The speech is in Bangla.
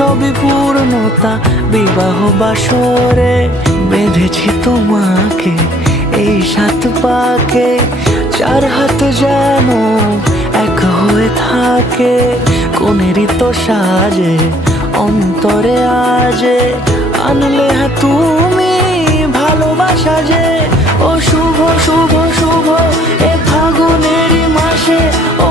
সবই পূর্ণতা বিবাহ বাসরে। বেঁধেছি তোমাকে এই 7 পাকে, 4 হাত যেন এক হয়ে থাকে। কোনেরই তো সাজে অন্তরে আজে আনলে তুমি ভালোবাসা যে। ও শুভ শুভ শুভ এ ফাগুনেরই মাসে, ও